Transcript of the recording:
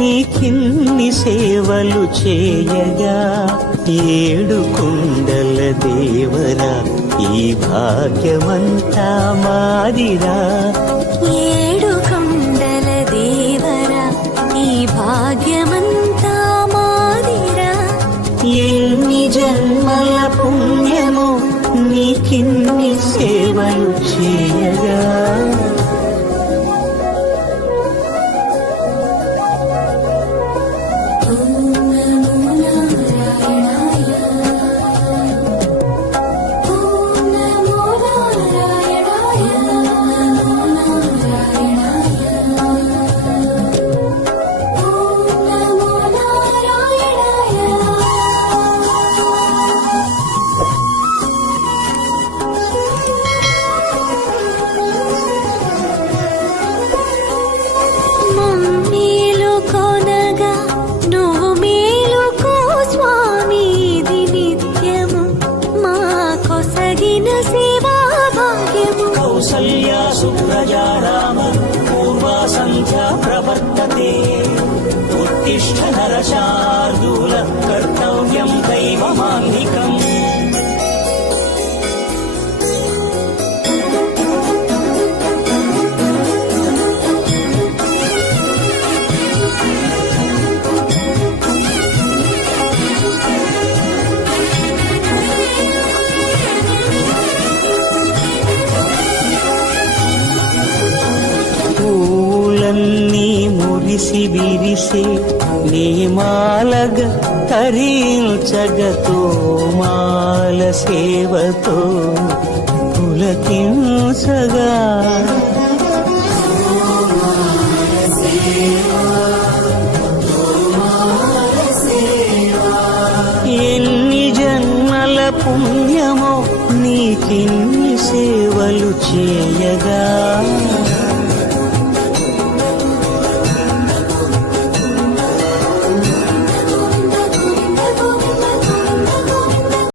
నీకిన్ని సేవలు చేయగా ఏడు కొండల దేవరా ఈ భాగ్యమంతా మాదిరా. ఏడు కొండల దేవరా ఈ భాగ్యమంతా మాదిరా. ఎన్ని జన్మల పుణ్యమో నీకిన్ని సేవలు చేయగా. కౌసల్యా సుప్రజా రామ పూర్వా సంధ్యా ప్రవర్తతే. ఉత్తిష్ఠ నరశార్దూల కర్తవ్యం దైవమాన్నికం. పూలన్నీ మురిసి విరిసే నీమాలగ తరించగతో మాల సేవతో పులకించగా. ఎన్ని జన్మల పుణ్యమో నీకిన్ని సేవలు చేయగా.